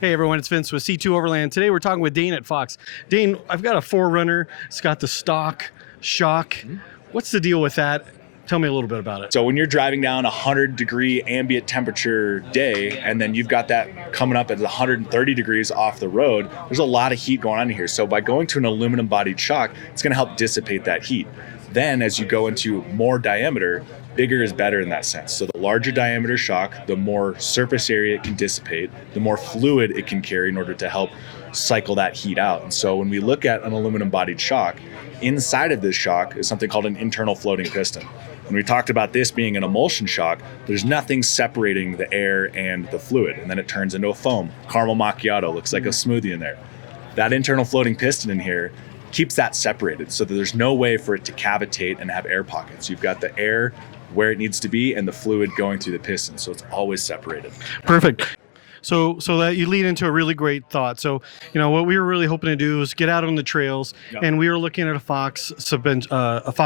Hey everyone, it's Vince with C2 Overland. Today we're talking with Dane at Fox. Dane, I've got a 4Runner. It's got the stock shock. What's the deal with that? Tell me a little bit about it. So when you're driving down a 100-degree ambient temperature day, and then you've got that coming up at 130 degrees off the road, there's a lot of heat going on here. So by going to an aluminum-bodied shock, it's going to help dissipate that heat. Then as you go into more diameter, bigger is better in that sense. So the larger diameter shock, the more surface area it can dissipate, the more fluid it can carry in order to help cycle that heat out. And so when we look at an aluminum-bodied shock, inside of this shock is something called an internal floating piston. When we talked about this being an emulsion shock, there's nothing separating the air and the fluid, and then it turns into a foam. Caramel macchiato looks like a smoothie in there. That internal floating piston in here keeps that separated so that there's no way for it to cavitate and have air pockets. You've got the air where it needs to be and the fluid going through the piston, so it's always separated. Perfect. So that you lead into a really great thought. So, what we were really hoping to do is get out on the trails, and we were looking at a Fox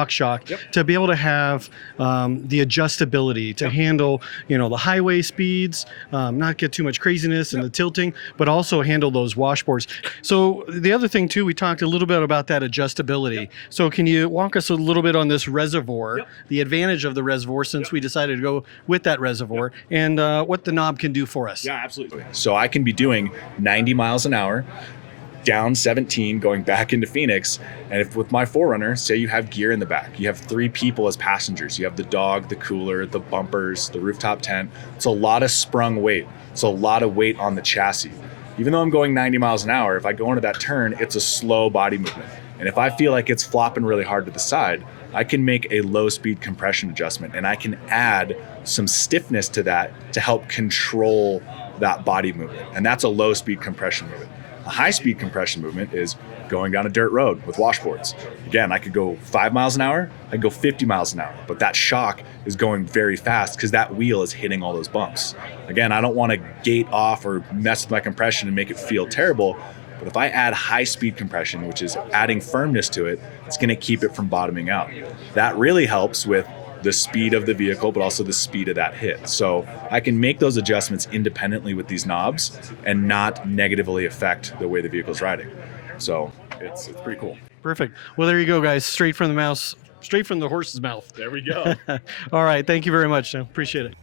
shock to be able to have the adjustability to handle, the highway speeds, not get too much craziness and the tilting, but also handle those washboards. So the other thing too, we talked a little bit about that adjustability. So can you walk us a little bit on this reservoir, the advantage of the reservoir since we decided to go with that reservoir, and what the knob can do for us? Yeah, absolutely. So I can be doing 90 miles an hour, down 17, going back into Phoenix. And if with my 4Runner, say you have gear in the back, you have 3 people as passengers. You have the dog, the cooler, the bumpers, the rooftop tent. It's a lot of sprung weight. It's a lot of weight on the chassis. Even though I'm going 90 miles an hour, if I go into that turn, it's a slow body movement. And if I feel like it's flopping really hard to the side, I can make a low speed compression adjustment, and I can add some stiffness to that to help control that body movement. And that's a low speed compression movement. A high speed compression movement is going down a dirt road with washboards. Again, I could go 5 miles an hour, I could go 50 miles an hour, but that shock is going very fast because that wheel is hitting all those bumps. Again, I don't want to gate off or mess with my compression and make it feel terrible, but if I add high speed compression, which is adding firmness to it, it's going to keep it from bottoming out. That really helps with the speed of the vehicle, but also the speed of that hit. So I can make those adjustments independently with these knobs and not negatively affect the way the vehicle's riding. So it's pretty cool. Perfect. Well, there you go, guys. Straight from the horse's mouth. There we go. All right. Thank you very much. I appreciate it.